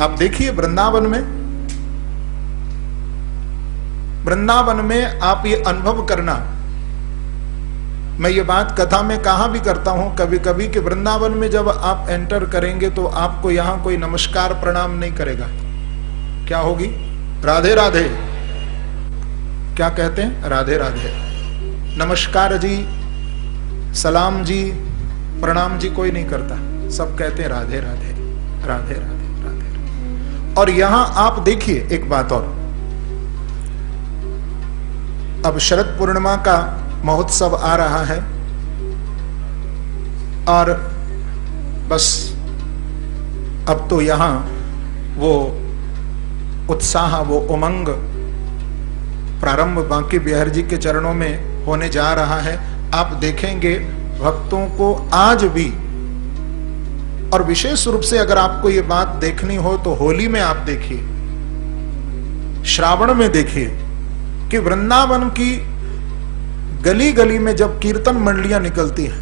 आप देखिए वृंदावन में आप ये अनुभव करना। मैं ये बात कथा में कहा भी करता हूं कभी कभी कि वृंदावन में जब आप एंटर करेंगे तो आपको यहां कोई नमस्कार प्रणाम नहीं करेगा। क्या होगी? राधे राधे। क्या कहते हैं? राधे राधे। नमस्कार जी, सलाम जी, प्रणाम जी कोई नहीं करता। सब कहते हैं राधे राधे राधे राधे राधे। और यहां आप देखिए एक बात और, अब शरद पूर्णिमा का महोत्सव आ रहा है और बस अब तो यहां वो उत्साह, वो उमंग प्रारंभ बांके बिहार जी के चरणों में होने जा रहा है। आप देखेंगे भक्तों को आज भी, और विशेष रूप से अगर आपको ये बात देखनी हो तो होली में आप देखिए, श्रावण में देखिए कि वृंदावन की गली गली में जब कीर्तन मंडलियां निकलती हैं,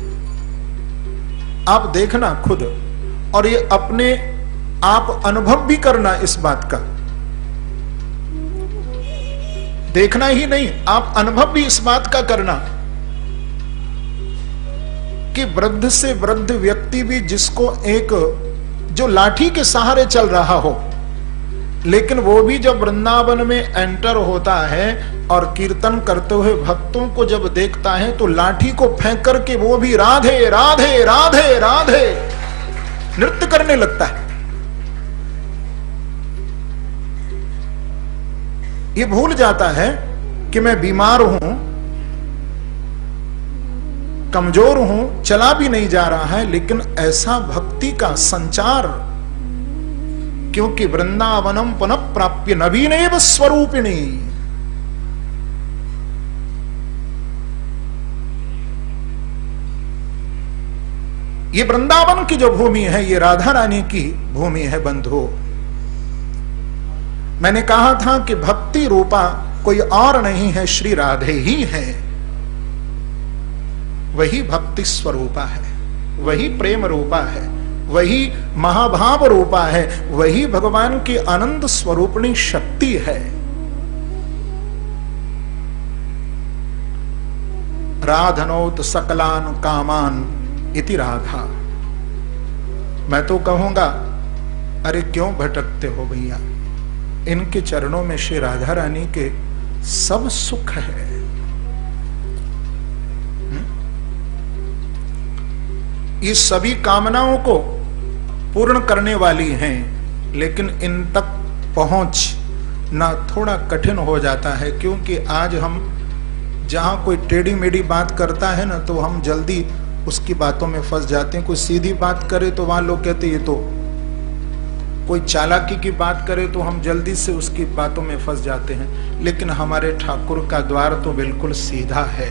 आप देखना खुद, और ये अपने आप अनुभव भी करना इस बात का। देखना ही नहीं, आप अनुभव भी इस बात का करना कि वृद्ध से वृद्ध व्यक्ति भी, जिसको एक जो लाठी के सहारे चल रहा हो, लेकिन वो भी जब वृंदावन में एंटर होता है और कीर्तन करते हुए भक्तों को जब देखता है तो लाठी को फेंक करके वो भी राधे राधे राधे राधे नृत्य करने लगता है। ये भूल जाता है कि मैं बीमार हूं, कमजोर हूं, चला भी नहीं जा रहा है, लेकिन ऐसा भक्ति का संचार, क्योंकि वृंदावनम पुनः प्राप्य नवीनेव स्वरूपिणी। ये वृंदावन की जो भूमि है, ये राधा रानी की भूमि है बंधु। मैंने कहा था कि भक्ति रूपा कोई और नहीं है, श्री राधे ही है। वही भक्ति स्वरूपा है, वही प्रेम रूपा है, वही महाभाव रूपा है, वही भगवान की आनंद स्वरूपणी शक्ति है। राधनोत सकलान कामान इति राधा। मैं तो कहूंगा, अरे क्यों भटकते हो भैया, इनके चरणों में श्री राधा रानी के सब सुख है। ये सभी कामनाओं को पूर्ण करने वाली हैं, लेकिन इन तक पहुंच ना थोड़ा कठिन हो जाता है, क्योंकि आज हम जहां कोई टेढ़ी मेढ़ी बात करता है ना, तो हम जल्दी उसकी बातों में फंस जाते हैं। कोई सीधी बात करे तो वहां लोग कहते ये तो, कोई चालाकी की बात करे तो हम जल्दी से उसकी बातों में फंस जाते हैं। लेकिन हमारे ठाकुर का द्वार तो बिल्कुल सीधा है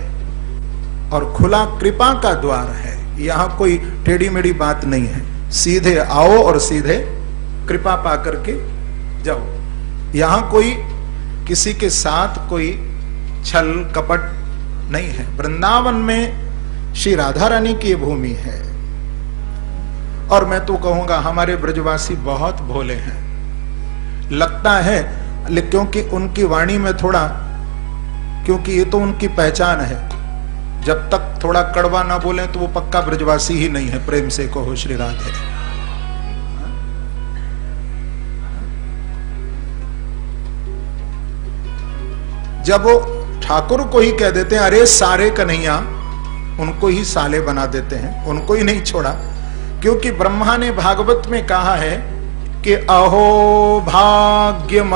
और खुला कृपा का द्वार है। यहाँ कोई टेढ़ी मेढ़ी बात नहीं है, सीधे आओ और सीधे कृपा पा करके जाओ। यहाँ कोई किसी के साथ कोई छल कपट नहीं है। वृंदावन में श्री राधा रानी की भूमि है। और मैं तो कहूंगा हमारे ब्रजवासी बहुत भोले हैं, लगता है, क्योंकि उनकी वाणी में थोड़ा, क्योंकि ये तो उनकी पहचान है, जब तक थोड़ा कड़वा ना बोले तो वो पक्का ब्रजवासी ही नहीं है। प्रेम से कहो श्री राधे। जब वो ठाकुर को ही कह देते हैं अरे सारे कन्हैया, उनको ही साले बना देते हैं, उनको ही नहीं छोड़ा। क्योंकि ब्रह्मा ने भागवत में कहा है कि अहो भाग्यम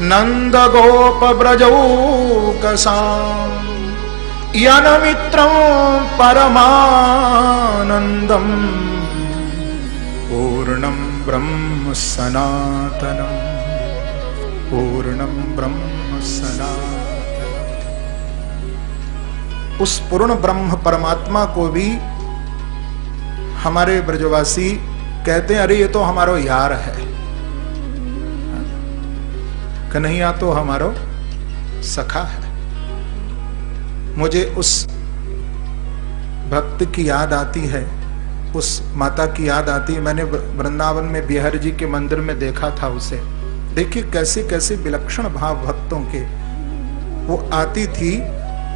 नंद गोप ब्रजौकसाम यन मित्रं परमानंदम पूर्णं ब्रह्म सनातनम, पूर्णं ब्रह्म सनातनम। उस पूर्ण ब्रह्म परमात्मा को भी हमारे ब्रजवासी कहते हैं अरे ये तो हमारो यार है, कन्हैया तो हमारो सखा है। मुझे उस भक्त की याद आती है, उस माता की याद आती है। मैंने वृंदावन में बिहारी जी के मंदिर में देखा था उसे। देखिए कैसे कैसे विलक्षण भाव भक्तों के वो आती थी।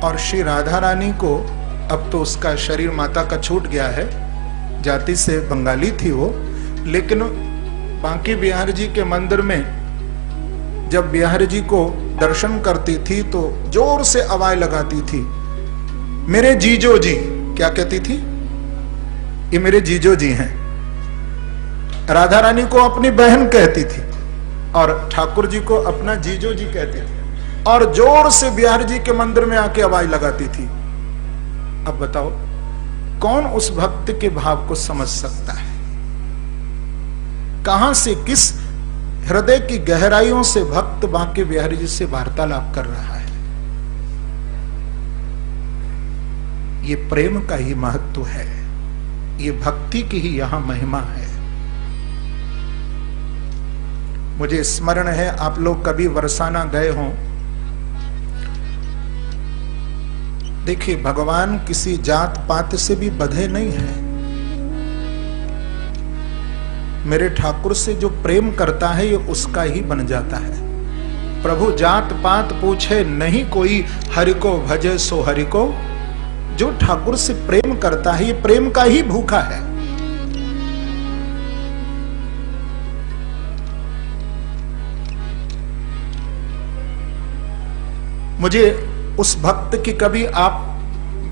और श्री राधा रानी को, अब तो उसका शरीर माता का छूट गया है, जाति से बंगाली थी वो, लेकिन बांके बिहारी जी के मंदिर में जब बिहारी जी को दर्शन करती थी तो जोर से आवाज लगाती थी, मेरे जीजो जी। क्या कहती थी? ये मेरे जीजो जी हैं। राधा रानी को अपनी बहन कहती थी और ठाकुर जी को अपना जीजो जी कहती थी, और जोर से बिहारी जी के मंदिर में आके आवाज लगाती थी। अब बताओ कौन उस भक्त के भाव को समझ सकता है? कहां से, किस हृदय की गहराइयों से भक्त बांके बिहारी जी से वार्तालाप कर रहा है? ये प्रेम का ही महत्व है, ये भक्ति की ही यहां महिमा है। मुझे स्मरण है, आप लोग कभी बरसाना गए हों। देखिए भगवान किसी जात पात से भी बंधे नहीं है। मेरे ठाकुर से जो प्रेम करता है ये उसका ही बन जाता है। प्रभु जात पात पूछे नहीं कोई, हरि को भजे सो हरि को। जो ठाकुर से प्रेम करता है ये प्रेम का ही भूखा है। मुझे उस भक्त की, कभी आप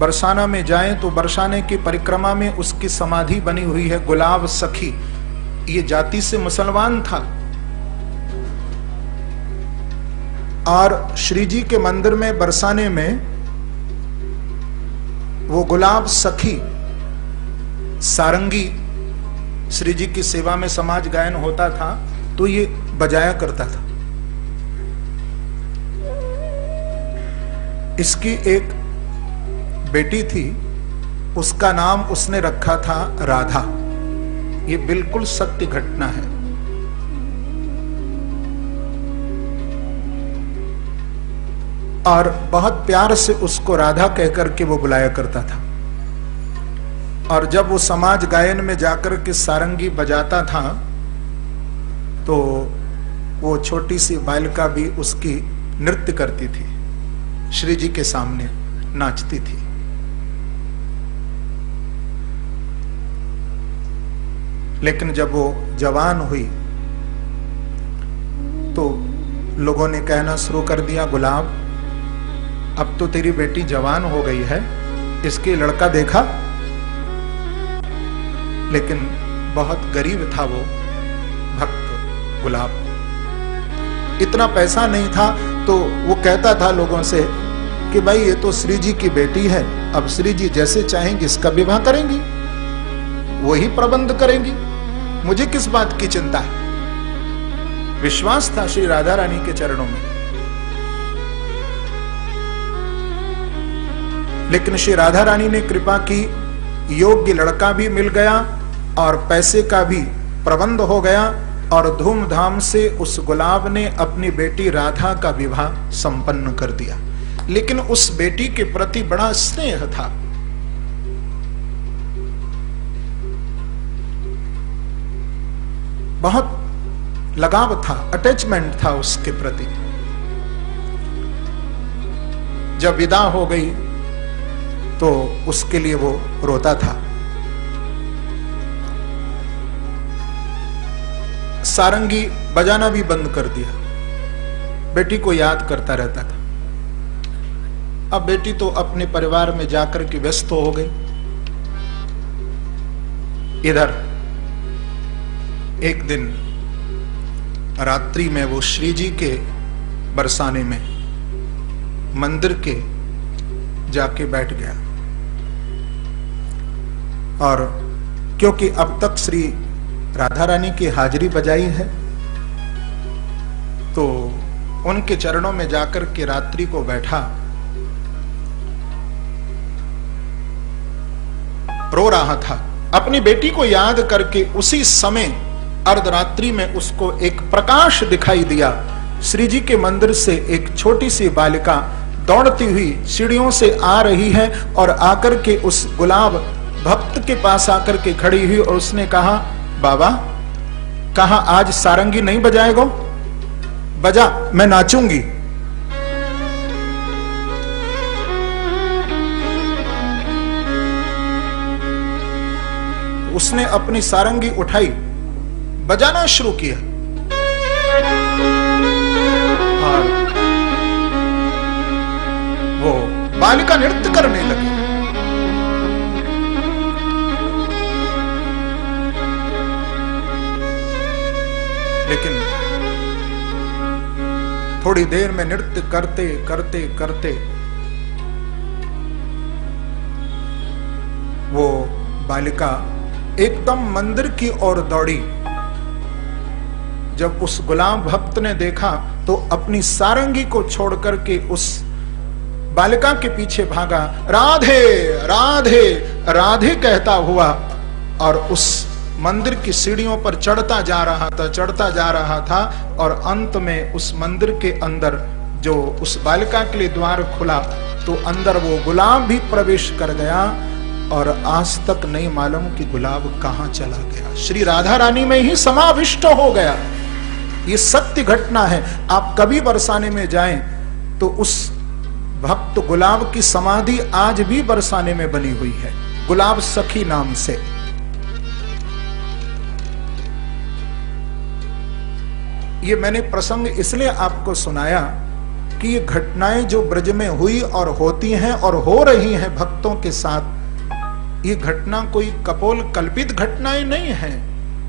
बरसाना में जाएं तो बरसाने की परिक्रमा में उसकी समाधि बनी हुई है, गुलाब सखी। ये जाति से मुसलमान था और श्री जी के मंदिर में बरसाने में वो गुलाब सखी सारंगी, श्री जी की सेवा में समाज गायन होता था तो ये बजाया करता था। इसकी एक बेटी थी, उसका नाम उसने रखा था राधा। ये बिल्कुल सत्य घटना है। और बहुत प्यार से उसको राधा कहकर के वो बुलाया करता था। और जब वो समाज गायन में जाकर के सारंगी बजाता था तो वो छोटी सी बालिका भी उसकी नृत्य करती थी, श्री जी के सामने नाचती थी। लेकिन जब वो जवान हुई तो लोगों ने कहना शुरू कर दिया, गुलाब अब तो तेरी बेटी जवान हो गई है, इसके लड़का देखा। लेकिन बहुत गरीब था वो भक्त गुलाब, इतना पैसा नहीं था। तो वो कहता था लोगों से कि भाई ये तो श्री जी की बेटी है, अब श्री जी जैसे चाहेंगे इसका विवाह करेंगी, वही प्रबंध करेंगी, मुझे किस बात की चिंता है। विश्वास था श्री राधा रानी के चरणों में। लेकिन श्री राधा रानी ने कृपा की, योग्य लड़का भी मिल गया और पैसे का भी प्रबंध हो गया और धूमधाम से उस गुलाब ने अपनी बेटी राधा का विवाह संपन्न कर दिया। लेकिन उस बेटी के प्रति बड़ा स्नेह था। बहुत लगाव था, अटैचमेंट था उसके प्रति। जब विदा हो गई तो उसके लिए वो रोता था। सारंगी बजाना भी बंद कर दिया, बेटी को याद करता रहता था। अब बेटी तो अपने परिवार में जाकर के व्यस्त हो गई। इधर एक दिन रात्रि में वो श्री जी के बरसाने में मंदिर के जाके बैठ गया। और क्योंकि अब तक श्री राधा रानी की हाजिरी बजाई है तो उनके चरणों में जाकर के रात्रि को बैठा, रो रहा था। अपनी बेटी को याद करके उसी समय अर्धरात्रि में उसको एक प्रकाश दिखाई दिया। श्री जी के मंदिर से एक छोटी सी बालिका दौड़ती हुई सीढ़ियों से आ रही है और आकर के उस गुलाब भक्त के पास आकर के खड़ी हुई और उसने कहा, बाबा, कहा आज सारंगी नहीं बजाएगो? बजा, मैं नाचूंगी। उसने अपनी सारंगी उठाई, बजाना शुरू किया और वो बालिका नृत्य करने लगी। लेकिन थोड़ी देर में नृत्य करते करते करते वो बालिका एकदम मंदिर की ओर दौड़ी। जब उस गुलाम भक्त ने देखा तो अपनी सारंगी को छोड़कर के उस बालिका के पीछे भागा, राधे राधे राधे कहता हुआ, और उस मंदिर की सीढ़ियों पर चढ़ता जा रहा था और अंत में उस मंदिर के अंदर जो उस बालिका के लिए द्वार खुला तो अंदर वो गुलाब भी प्रवेश कर गया और आज तक नहीं मालूम कि गुलाब कहां चला गया, श्री राधा रानी में ही समाविष्ट हो गया। ये सत्य घटना है। आप कभी बरसाने में जाएं तो उस भक्त गुलाब की समाधि आज भी बरसाने में बनी हुई है, गुलाब सखी नाम से। ये मैंने प्रसंग इसलिए आपको सुनाया कि ये घटनाएं जो ब्रज में हुई और होती हैं और हो रही हैं भक्तों के साथ, ये घटना कोई कपोल कल्पित घटनाएं नहीं है।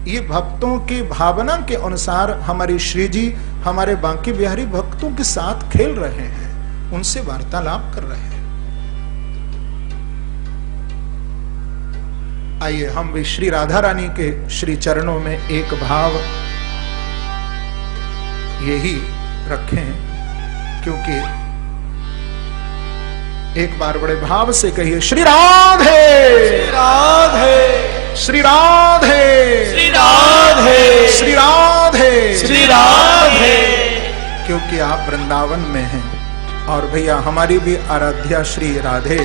ये भक्तों की भावना के अनुसार हमारे श्री जी हमारे बांके बिहारी भक्तों के साथ खेल रहे हैं, उनसे वार्तालाप कर रहे हैं। आइए हम भी श्री राधा रानी के श्री चरणों में एक भाव यही रखें, क्योंकि एक बार बड़े भाव से कहिए, श्री राधे राधे श्री राधे श्री राधे श्री राधे श्री राधे। क्योंकि आप वृंदावन में हैं और भैया हमारी भी आराध्या श्री राधे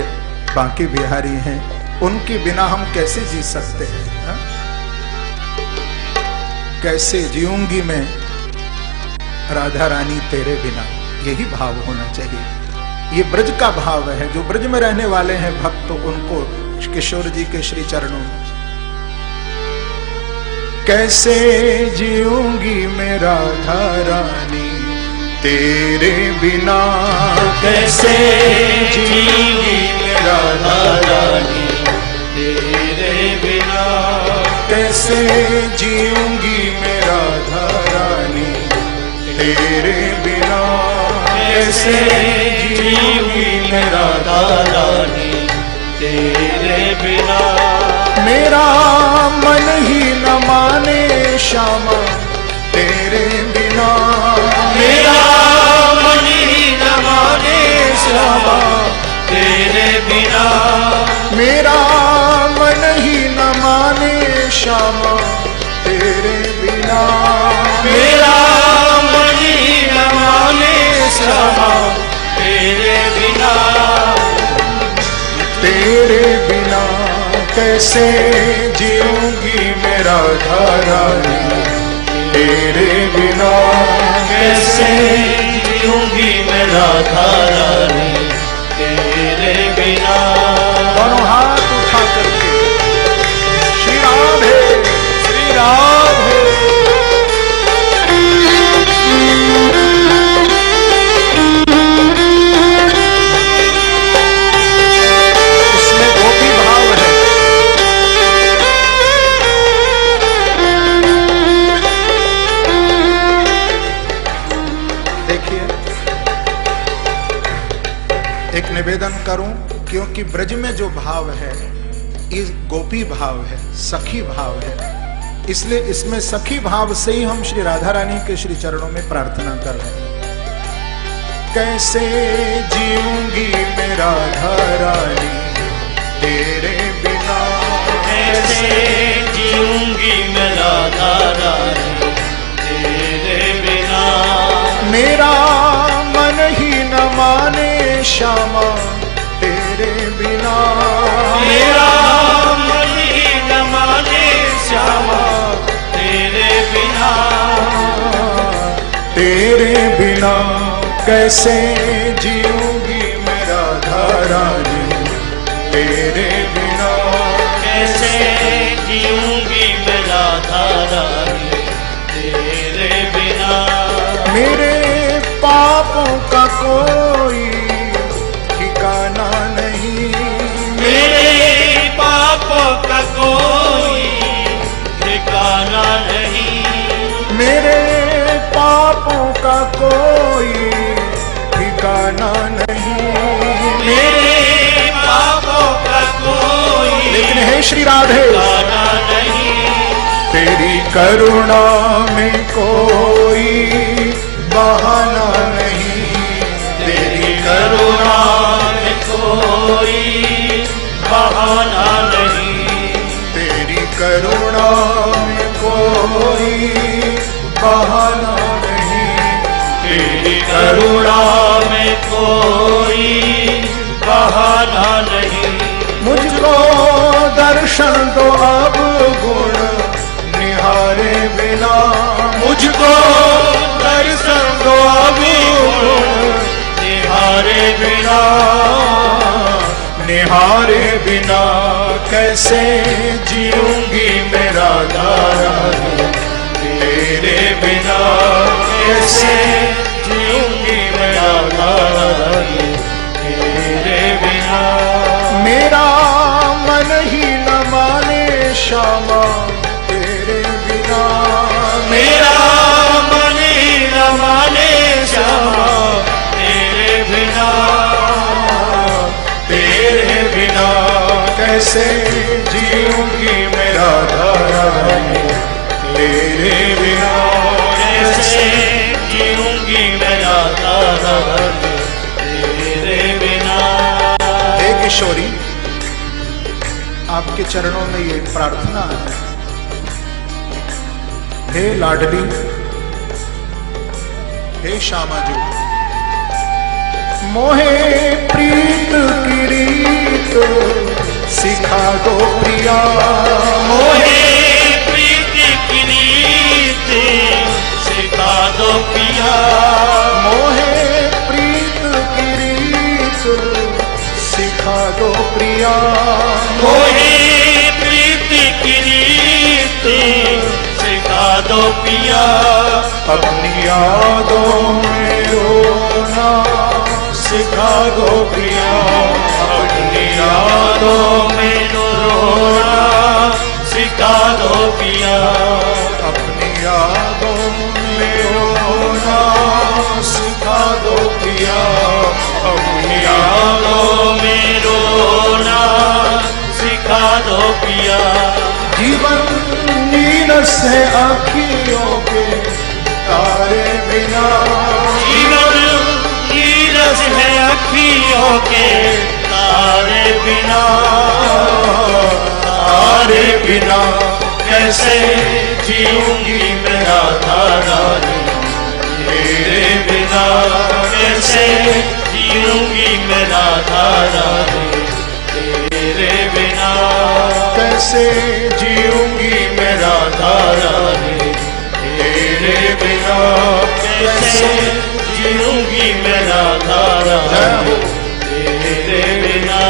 बांके बिहारी हैं, उनके बिना हम कैसे जी सकते हैं? हा? कैसे जीऊंगी मैं राधा रानी तेरे बिना, यही भाव होना चाहिए। ये ब्रज का भाव है। जो ब्रज में रहने वाले हैं भक्त, उनको किशोर जी के श्री चरणों में, कैसे जीऊंगी मैं राधा रानी तेरे बिना, कैसे जीऊंगी मैं राधा रानी तेरे बिना, कैसे जीऊंगी मैं राधा रानी तेरे बिना, कैसे जीऊंगी मैं राधा रानी तेरे बिना। मेरा मन ही न माने श्यामा तेरे बिना, मेरा मन ही न माने श्यामा तेरे बिना, मेरा मन ही न माने श्यामा तेरे बिना, मेरा मन ही न माने श्यामा तेरे बिना, तेरे बिना कैसे जीऊंगी मैं राधा रानी तेरे बिना, कैसे जीऊंगी मैं राधा रानी तेरे बिना। दोनों हाथ उठा करके श्री राधे श्री राधे। उसमें गोपी भाव है। एक निवेदन करूं, क्योंकि ब्रज में जो भाव है ये गोपी भाव है, सखी भाव है, इसलिए इसमें सखी भाव से ही हम श्री राधा रानी के श्री चरणों में प्रार्थना कर रहे हैं। कैसे जीऊंगी मैं राधा रानी तेरे बिना, कैसे जीऊंगी मैं राधा रानी तेरे बिना, मेरा मन ही न माने श्यामा तेरे बिना, मेरा कैसे जीऊंगी मैं राधा रानी तेरे बिना, कैसे जीऊंगी मैं राधा रानी तेरे बिना। मेरे पापों का कोई ठिकाना नहीं, मेरे पापों का कोई ठिकाना नहीं, मेरे पापों का कोई ठिकाना नहीं, मेरे पापों का कोई लेकिन हे श्री राधे ठिकाना नहीं। तेरी करुणा में कोई बहाना नहीं, तेरी करुणा में कोई बहाना नहीं, तेरी करुणा में कोई बहाना नहीं, तेरी करुणा में कोई बहाना नहीं। मुझको दर्शन दो अब गुण निहारे बिना, मुझको दर्शन दो अभी निहारे बिना, निहारे बिना कैसे जीऊंगी मैं राधा रानी तेरे बिना, कैसे जीऊंगी मैं राधा रानी तेरे बिना। मेरा मन ही न माने श्यामा तेरे बिना, मेरा मन ही न माने श्यामा तेरे बिना, तेरे बिना कैसे जीऊंगी मैं राधा रानी तेरे बिना, कैसे जीऊंगी मैं राधा रानी तेरे बिना। हे किशोरी, आपके चरणों में ये प्रार्थना है। हे लाडली, हे श्यामा जी, मोहे प्रीत की रीत सिखा दो प्रिया, मोहे प्रीति की रीत सिखा दो पिया, मोहे प्रीत की रीत सिखा दो प्रिया, मोहे प्रीति की रीत सिखा दो पिया। अपनी यादों में रोना सिखा दो प्रिया, अपनी यादों में रोना सिखा दो पिया, अपनी यादों में रोना सिखा दो प्रिया, अपनी यादों में रोना सिखा दो पिया। जीवन नीरस है आँखियों के तारे बिना, जीवन नीरस है अखियों के तारे बिना, तारे बिना कैसे जीऊंगी मैं राधा रानी तेरे बिना, कैसे जीऊंगी मैं राधा रानी तेरे बिना, कैसे जीऊंगी मैं राधा रानी तेरे बिना, कैसे जीऊंगी मैं राधा रानी तेरे बिना।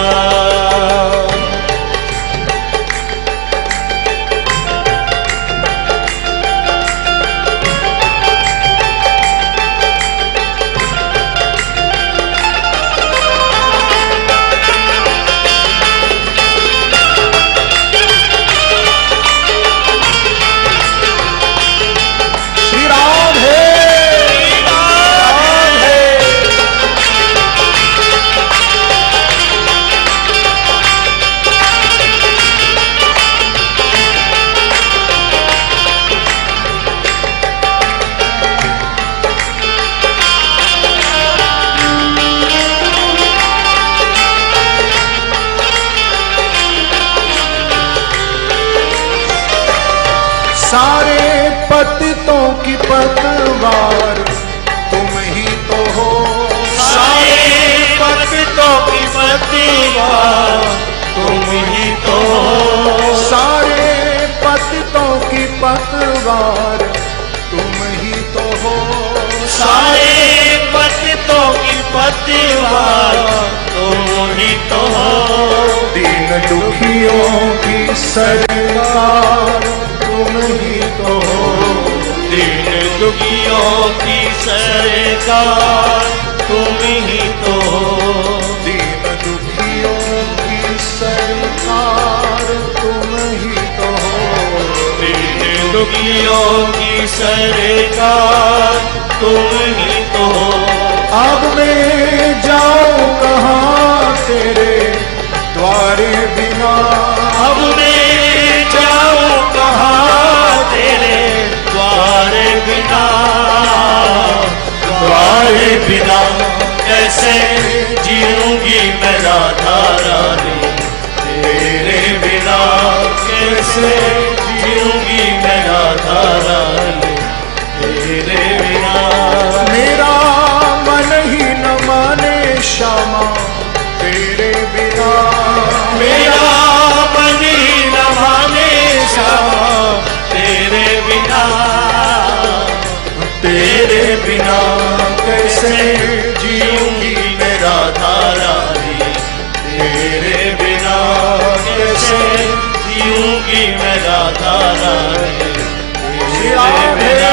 श्री राधे राधे। सारे पतितों की पतवार तुम ही तो हो, सारे पतितों की पतवार तुम ही तो हो, सारे पतितों की पतवार तुम ही तो हो, सारे पतितों पतिवार तुम ही तो हो। दीन दुखियों की सरकार तुम ही तो हो। दीन दुखियों की सरकार तुम ही तो हो। दीन दुखियों की सरकार तुम ही तो हो। दीन दुखियों की सरकार तुम ही तो हो। अब मैं जाऊं कहाँ तेरे द्वारे बिना। अब मैं जाऊं कहाँ तेरे द्वारे बिना। द्वारे बिना कैसे जीऊंगी मैं राधा रानी। तेरे बिना कैसे जीऊंगी मैं राधा रानी। तेरे बिना मेरा मन ही न माने श्यामा तेरे बिना। मेरा मन ही न माने श्यामा तेरे बिना। तेरे बिना कैसे जीऊंगी मैं राधा रानी। तेरे बिना कैसे जीऊंगी मैं राधा रानी। तेरे बिना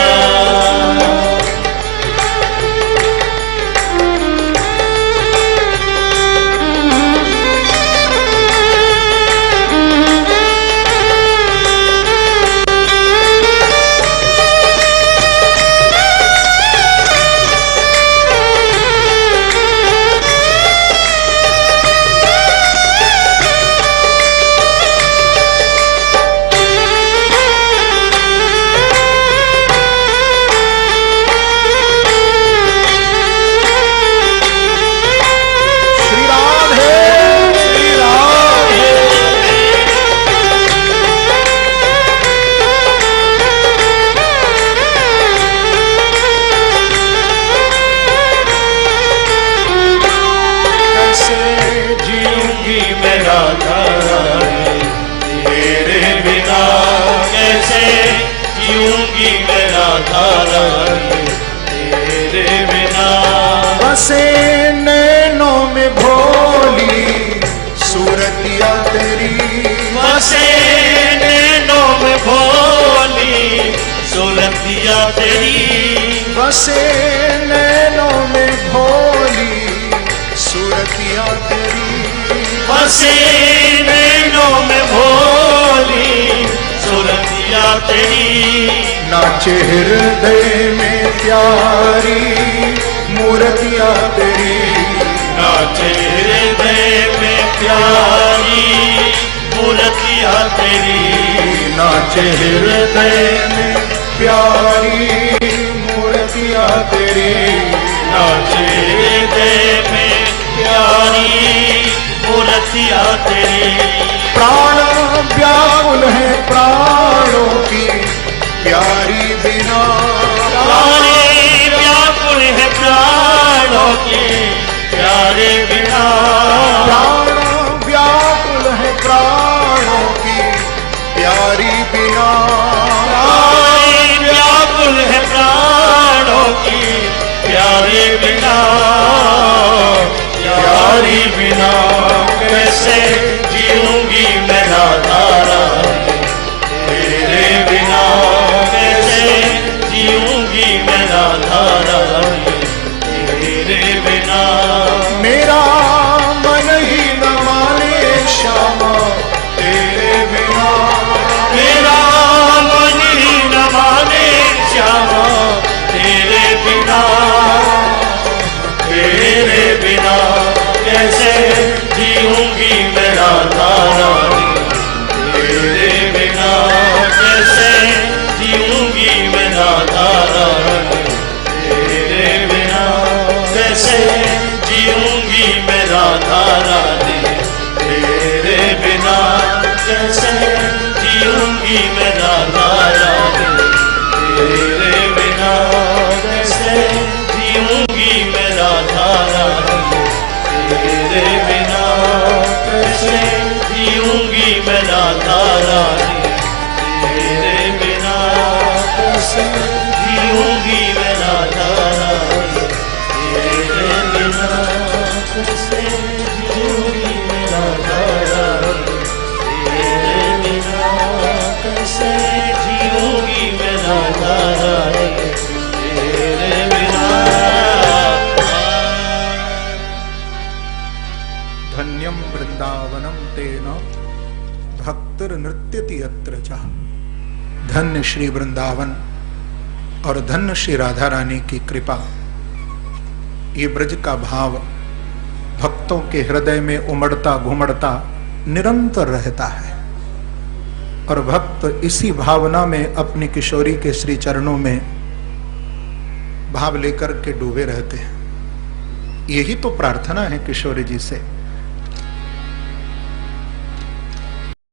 श्री राधे श्री राधे। कैसे जीऊंगी मैं राधा रानी। तेरे बिना कैसे जीऊंगी मैं राधा रानी। तेरे बिना बसे नैनों में भोली सूरतिया तेरी। बसे नैनों में भोली सूरतिया तेरी। बसे नैनों में भोली सूरतिया तेरी। बसे नैनों में भोली सूरतिया तेरी। नाचे हृदय में प्यारी मूर्तिया तेरी। नाचे हृदय में प्यारी मूर्तिया तेरी। नाचे हृदय में प्यारी मूर्तिया तेरी। नाचे हृदय में प्यारी मूर्तिया तेरी। प्राण व्याकुल है प्राणों की प्यारी बिना। प्यारे व्याकुल है प्राणों के प्यारे बिना। प्राण व्याकुल है प्राणों की प्यारी बिना। प्यारे व्याकुल है प्राणों की प्यारे बिना। प्यारी बिना कैसे जीऊंगी मैं राधा रानी। तेरे बिना कैसे जीऊंगी मैं राधा रानी। तेरे बिना मेरा मन ही न माने श्यामा तेरे बिना। मेरा मन ही न माने श्यामा तेरे बिना। तेरे बिना कैसे जीऊंगी मैं राधा रानी। तेरे बिना कैसे जीऊंगी मैं राधा रानी। तेरे बिना कैसे जीऊंगी मैं राधा रानी। तेरे बिना कैसे जीऊंगी मैं राधा रानी। तेरे बिना कैसे जीऊंगी मैं राधा रानी। तेरे बिना कैसे जीऊंगी मैं राधा रानी। तेरे बिना कैसे जीऊंगी मैं राधा रानी। तेरे बिना कैसे जीऊंगी मैं राधा रानी, तेरे बिना कैसे जीऊंगी मैं राधा रानी, तेरे बिना। धन्यम वृंदावनम तेन भक्तिर नृत्यति यत्र च। धन्य श्री वृंदावन और धन्य श्री राधा रानी की कृपा। ये ब्रज का भाव भक्तों के हृदय में उमड़ता घुमड़ता निरंतर रहता है और भक्त इसी भावना में अपनी किशोरी के श्री चरणों में भाव लेकर के डूबे रहते हैं। यही तो प्रार्थना है किशोरी जी से।